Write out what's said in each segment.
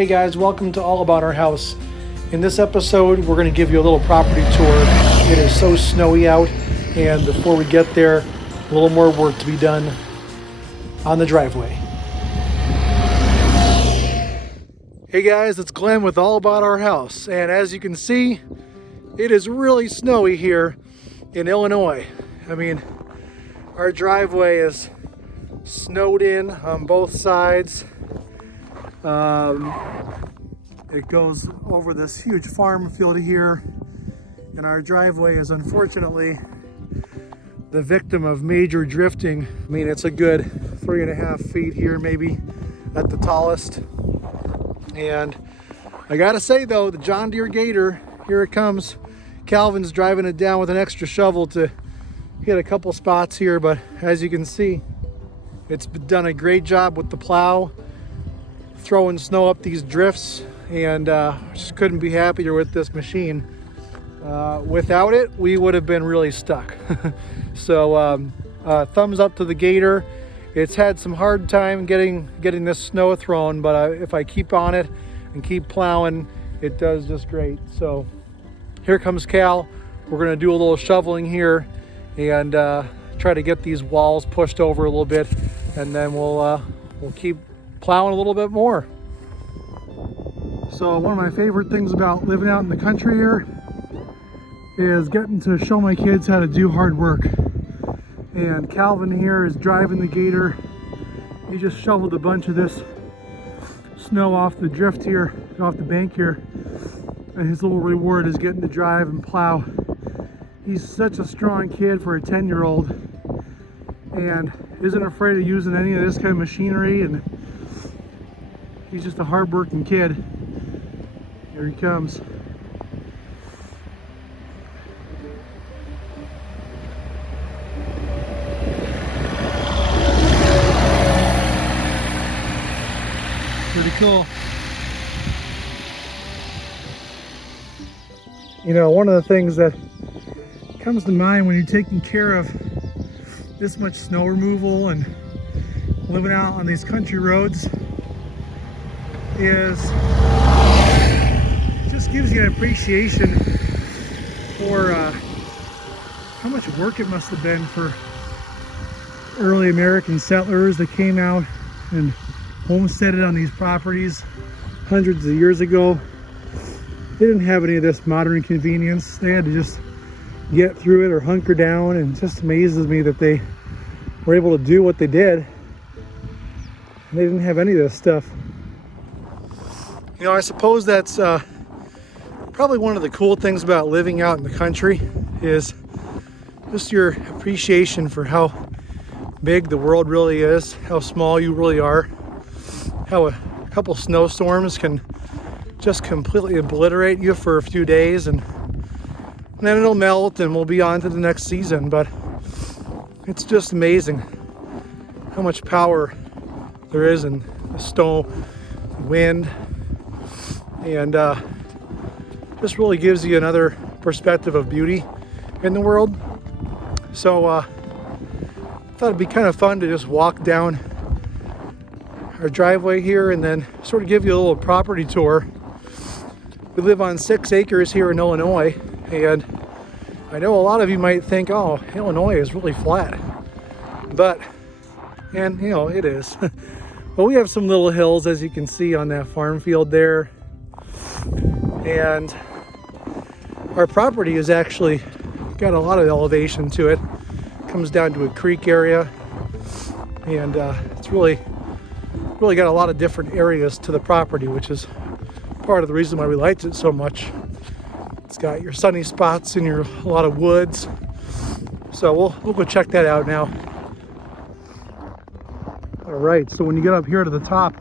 Hey guys, welcome to All About Our House. In this episode, we're going to give you a little property tour. It is so snowy out, and before we get there, a little more work to be done on the driveway. Hey guys, it's Glenn with All About Our House, and as you can see, it is really snowy here in Illinois. I mean, our driveway is snowed in on both sides. It goes over this huge farm field here, and our driveway is unfortunately the victim of major drifting. I mean, it's a good 3.5 feet here, maybe at the tallest. And I gotta say though, the John Deere Gator, here it comes. Calvin's driving it down with an extra shovel to hit a couple spots here, but as you can see, it's done a great job with the plow, throwing snow up these drifts, and just couldn't be happier with this machine. Without it, we would have been really stuck. So thumbs up to the Gator. It's had some hard time getting this snow thrown, but if I keep on it and keep plowing, it does just great. So here comes Cal. We're gonna do a little shoveling here and try to get these walls pushed over a little bit, and then we'll keep plowing a little bit more. So one of my favorite things about living out in the country here is getting to show my kids how to do hard work. And Calvin here is driving the Gator. He just shoveled a bunch of this snow off the drift here, off the bank here. And his little reward is getting to drive and plow. He's such a strong kid for a 10-year-old and isn't afraid of using any of this kind of machinery, and he's just a hard-working kid. Here he comes. Pretty cool. You know, one of the things that comes to mind when you're taking care of this much snow removal and living out on these country roads is it just gives you an appreciation for how much work it must have been for early American settlers that came out and homesteaded on these properties hundreds of years ago. They didn't have any of this modern convenience. They had to just get through it or hunker down, and it just amazes me that they were able to do what they did. They didn't have any of this stuff. You know, I suppose that's probably one of the cool things about living out in the country is just your appreciation for how big the world really is, how small you really are, how a couple snowstorms can just completely obliterate you for a few days, and then it'll melt and we'll be on to the next season. But it's just amazing how much power there is in the snow, wind, and just really gives you another perspective of beauty in the world. So I thought it'd be kind of fun to just walk down our driveway here and then sort of give you a little property tour. We live on 6 acres here in Illinois, and I know a lot of you might think, oh, Illinois is really flat. And you know, it is. But we have some little hills, as you can see on that farm field there. And our property has actually got a lot of elevation to it. Comes down to a creek area, and it's really got a lot of different areas to the property, which is part of the reason why we liked it so much. It's got your sunny spots and a lot of woods. So we'll go check that out now. All right, so when you get up here to the top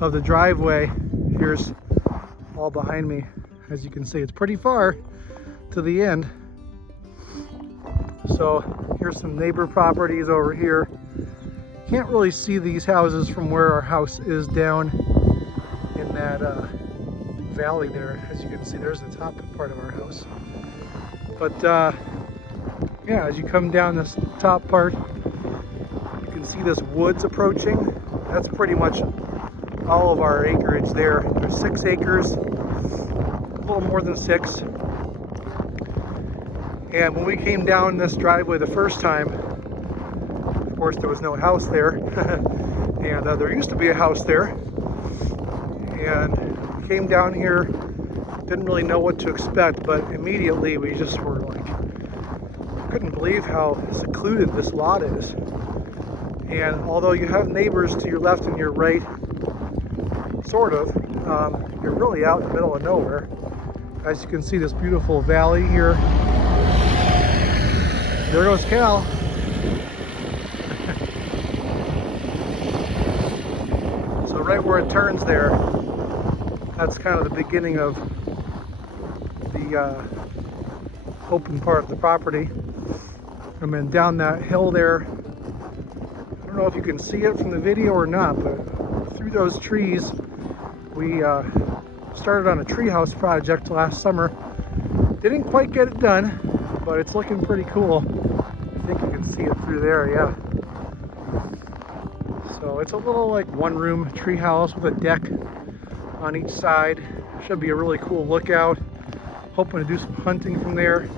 of the driveway, here's all behind me. As you can see, it's pretty far to the end. So here's some neighbor properties over here. Can't really see these houses from where our house is down in that valley there. As you can see, there's the top part of our house. But yeah, as you come down this top part, you can see this woods approaching. That's pretty much all of our acreage there. There's 6 acres, a little more than 6. And when we came down this driveway the first time, of course there was no house there. And there used to be a house there. And we came down here, didn't really know what to expect, but immediately we just were like, couldn't believe how secluded this lot is. And although you have neighbors to your left and your right, sort of, you're really out in the middle of nowhere. As you can see, this beautiful valley here. There goes Cal. So right where it turns there, that's kind of the beginning of the open part of the property. And then down that hill there, I don't know if you can see it from the video or not, but through those trees, we started on a treehouse project last summer. Didn't quite get it done, but it's looking pretty cool. I think you can see it through there, yeah. So it's a little like one-room treehouse with a deck on each side. Should be a really cool lookout. Hoping to do some hunting from there.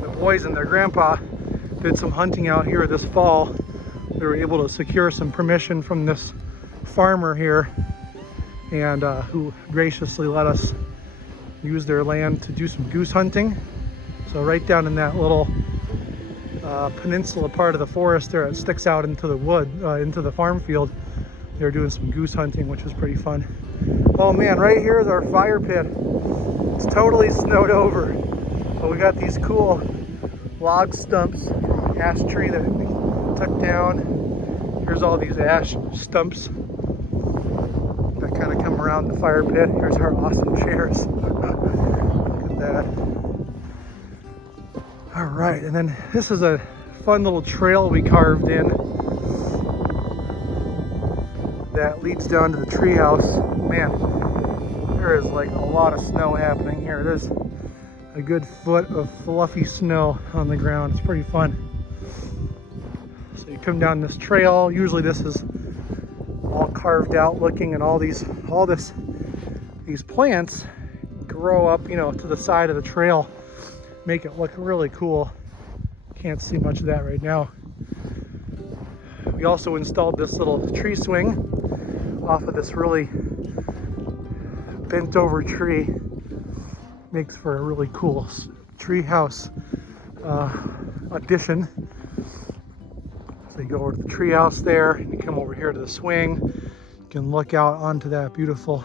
The boys and their grandpa did some hunting out here this fall. They were able to secure some permission from this farmer here, and who graciously let us use their land to do some goose hunting. So right down in that little peninsula part of the forest there, it sticks out into the wood, into the farm field. They're doing some goose hunting, which was pretty fun. Oh man, right here is our fire pit. It's totally snowed over, but we got these cool log stumps from an ash tree that we took down. Here's all these ash stumps that kind of come around the fire pit. Here's our awesome chairs. Look at that. All right, and then this is a fun little trail we carved in that leads down to the treehouse. Man, there is like a lot of snow happening here. There's a good foot of fluffy snow on the ground. It's pretty fun. So you come down this trail. Usually this is all carved out looking, and these plants grow up, you know, to the side of the trail, make it look really cool. Can't see much of that right now. We also installed this little tree swing off of this really bent over tree. Makes for a really cool tree house addition. So you go over to the tree house there, and you come over here to the swing. You can look out onto that beautiful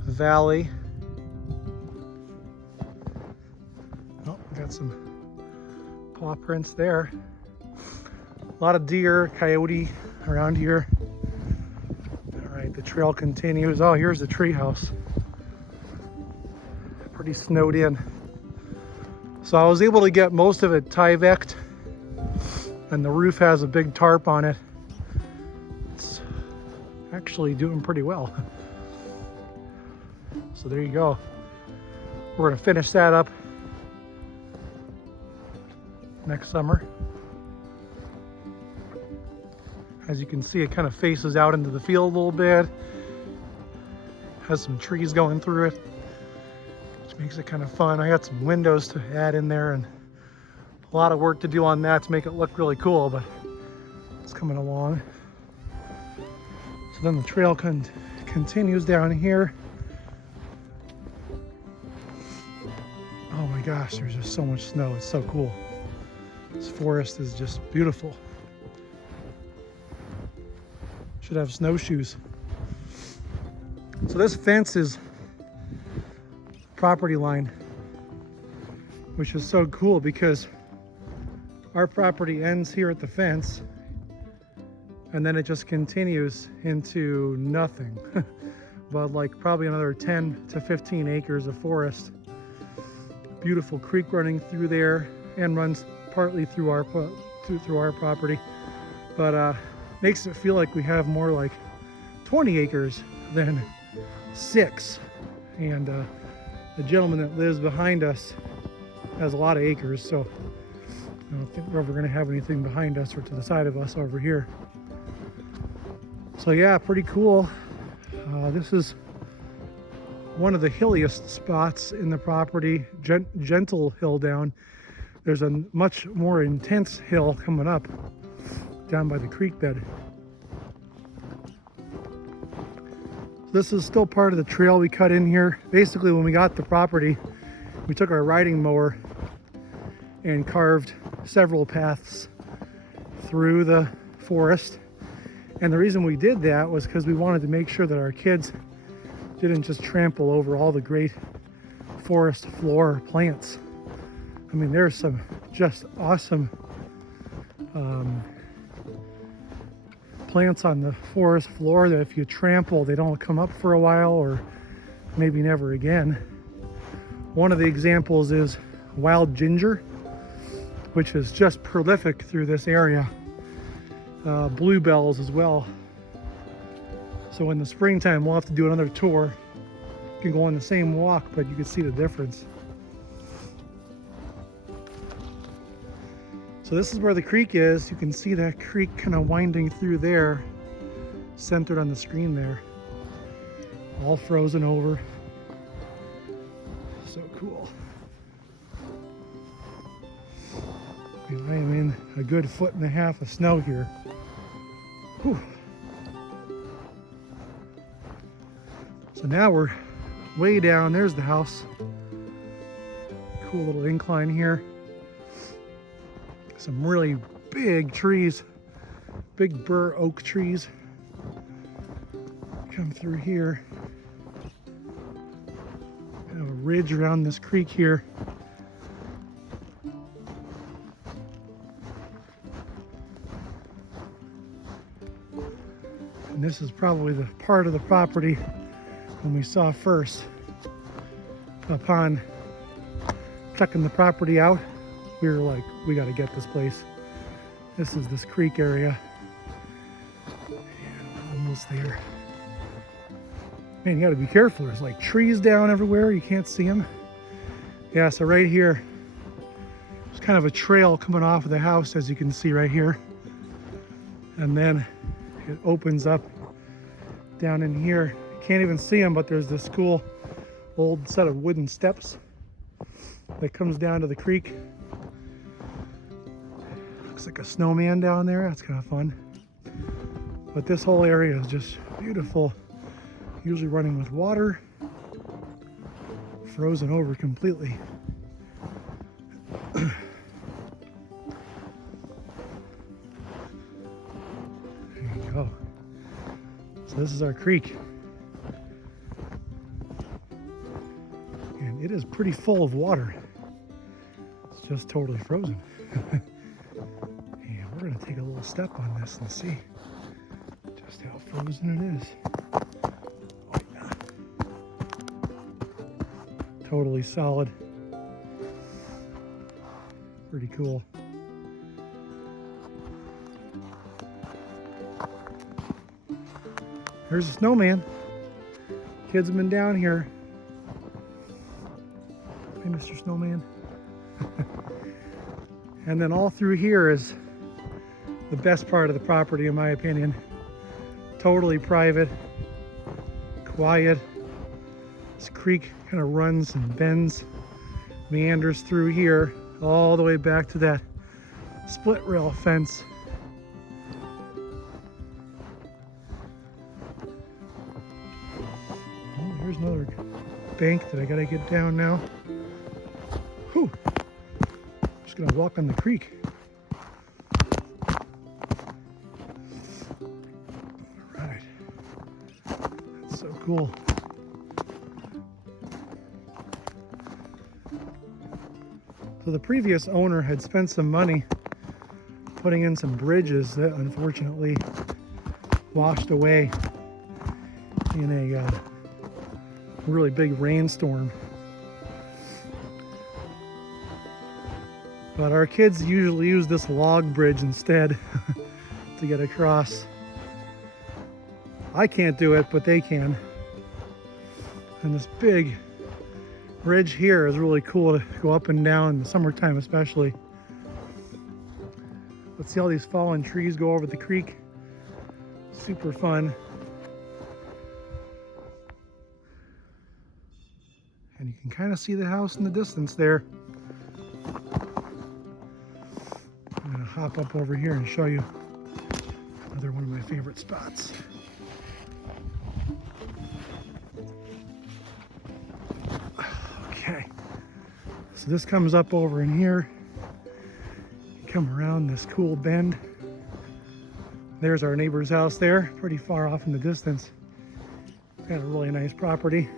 valley. Oh, we got some paw prints there. A lot of deer, coyote around here. All right, the trail continues. Oh, here's the tree house. Pretty snowed in. So I was able to get most of it Tyvek'd, and the roof has a big tarp on it. It's actually doing pretty well. So there you go. We're gonna finish that up next summer. As you can see, it kind of faces out into the field a little bit. Has some trees going through it, which makes it kind of fun. I got some windows to add in there, and a lot of work to do on that to make it look really cool, but it's coming along. So then the trail continues down here. Oh my gosh, there's just so much snow. It's so cool. This forest is just beautiful. Should have snowshoes. So this fence is property line, which is so cool because our property ends here at the fence, and then it just continues into nothing. But like probably another 10 to 15 acres of forest. Beautiful creek running through there and runs partly through our property, but makes it feel like we have more like 20 acres than 6. And the gentleman that lives behind us has a lot of acres, so I don't think we're ever going to have anything behind us or to the side of us over here. So yeah, pretty cool. This is one of the hilliest spots in the property, gentle hill down. There's a much more intense hill coming up down by the creek bed. This is still part of the trail we cut in here. Basically, when we got the property, we took our riding mower and carved several paths through the forest. And the reason we did that was because we wanted to make sure that our kids didn't just trample over all the great forest floor plants. I mean, there's some just awesome plants on the forest floor that if you trample, they don't come up for a while or maybe never again. One of the examples is wild ginger, which is just prolific through this area. Bluebells as well. So in the springtime, we'll have to do another tour. You can go on the same walk, but you can see the difference. So this is where the creek is. You can see that creek kind of winding through there, centered on the screen there. All frozen over. So cool. I am in a good 1.5 feet of snow here. Whew. So now we're way down. There's the house. Cool little incline here. Some really big trees, big bur oak trees. Come through here. Kind of a ridge around this creek here. And this is probably the part of the property when we saw first. Upon checking the property out, we were like, we got to get this place. This is this creek area. And we're almost there. Man, you got to be careful. There's like trees down everywhere. You can't see them. Yeah, so right here, there's kind of a trail coming off of the house, as you can see right here. And then it opens up down in here. You can't even see them, but there's this cool old set of wooden steps that comes down to the creek. Looks like a snowman down there. That's kind of fun. But this whole area is just beautiful. Usually running with water. Frozen over completely. There you go. So this is our creek. And it is pretty full of water. It's just totally frozen. And we're going to take a little step on this and see just how frozen it is. Oh, yeah. Totally solid. Pretty cool. There's a snowman. Kids have been down here. Hey, Mr. Snowman. And then all through here is the best part of the property, in my opinion. Totally private, quiet. This creek kind of runs and bends, meanders through here, all the way back to that split rail fence. Oh, here's another bank that I gotta get down now. Whew. Just gonna walk on the creek. All right. That's so cool. So the previous owner had spent some money putting in some bridges that unfortunately washed away in a really big rainstorm. But our kids usually use this log bridge instead to get across. I can't do it, but they can. And this big ridge here is really cool to go up and down in the summertime especially. Let's see all these fallen trees go over the creek. super fun. And you can kind of see the house in the distance there. I'm gonna hop up over here and show you another one of my favorite spots. Okay, so this comes up over in here. You come around this cool bend. There's our neighbor's house there, pretty far off in the distance. Got a really nice property.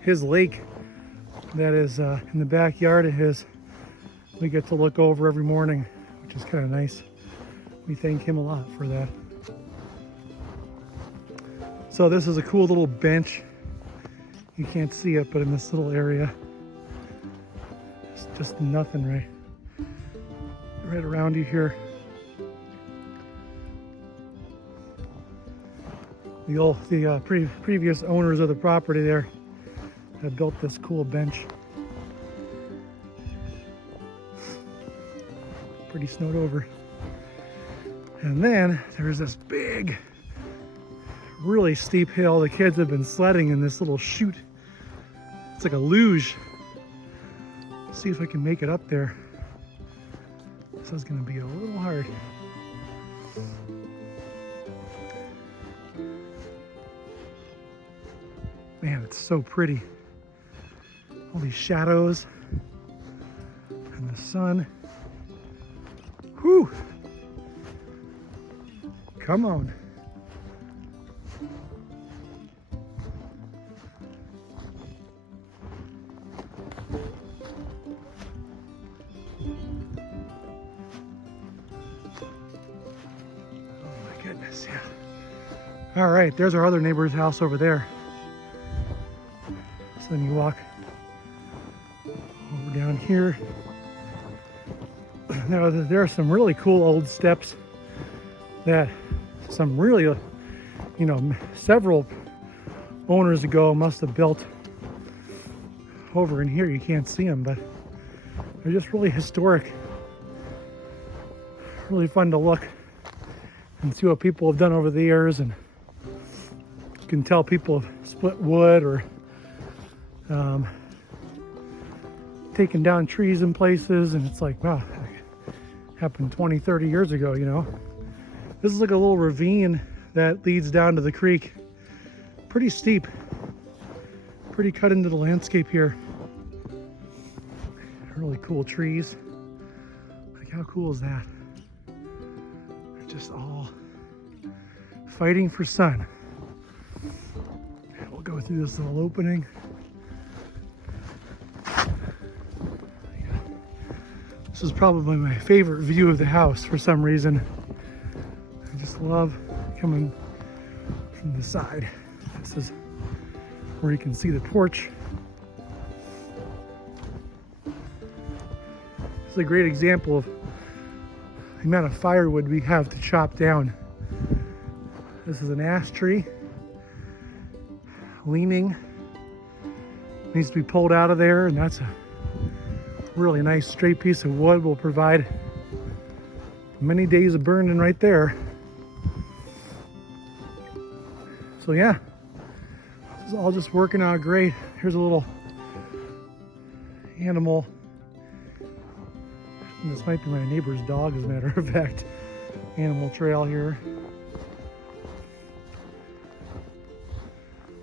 His lake that is in the backyard of his, we get to look over every morning, which is kind of nice. We thank him a lot for that. So this is a cool little bench. You can't see it, but in this little area, it's just nothing right around you here. The previous owners of the property there have built this cool bench. Pretty snowed over. And then there's this big, really steep hill. The kids have been sledding in this little chute. It's like a luge. Let's see if I can make it up there. This is gonna be a little hard. Man, it's so pretty. All these shadows and the sun. Whew! Come on. Oh my goodness, yeah. All right, there's our other neighbor's house over there. So then you walk over down here. Now there are some really cool old steps that some really, several owners ago must have built over in here. You can't see them, but they're just really historic. Really fun to look and see what people have done over the years, and you can tell people have split wood or taken down trees in places, and it's like, wow, that happened 20, 30 years ago, This is like a little ravine that leads down to the creek. Pretty steep, pretty cut into the landscape here. Really cool trees. Like, how cool is that? They're just all fighting for sun. We'll go through this little opening. This is probably my favorite view of the house for some reason. I just love coming from the side. This is where you can see the porch. This is a great example of the amount of firewood we have to chop down. This is an ash tree, leaning. Needs to be pulled out of there, and that's a really nice straight piece of wood. Will provide many days of burning right there. So yeah, this is all just working out great. Here's a little animal. And this might be my neighbor's dog, as a matter of fact. Animal trail here.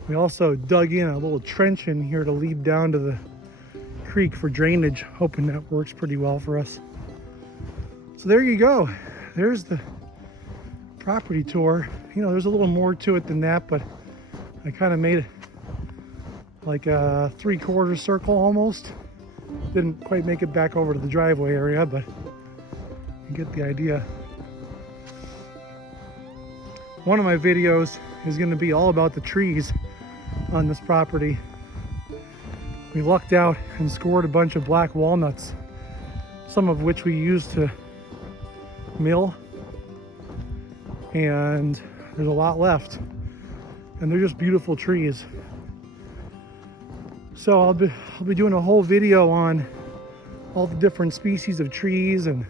We also dug in a little trench in here to lead down to the creek for drainage, hoping that works pretty well for us. So there you go. There's the property tour. There's a little more to it than that, but I kind of made it like a 3/4 circle almost. Didn't quite make it back over to the driveway area, but you get the idea. One of my videos is going to be all about the trees on this property. We lucked out and scored a bunch of black walnuts, some of which we used to mill, and there's a lot left, and they're just beautiful trees. So I'll be doing a whole video on all the different species of trees and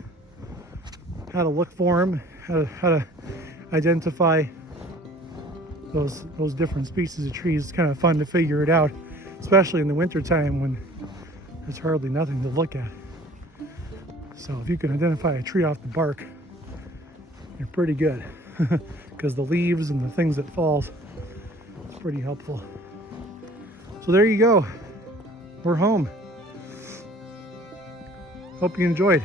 how to look for them, how to identify those different species of trees. It's kind of fun to figure it out, especially in the winter time when there's hardly nothing to look at. So if you can identify a tree off the bark, you're pretty good, because the leaves and the things that falls, it's pretty helpful. So there you go. We're home. Hope you enjoyed.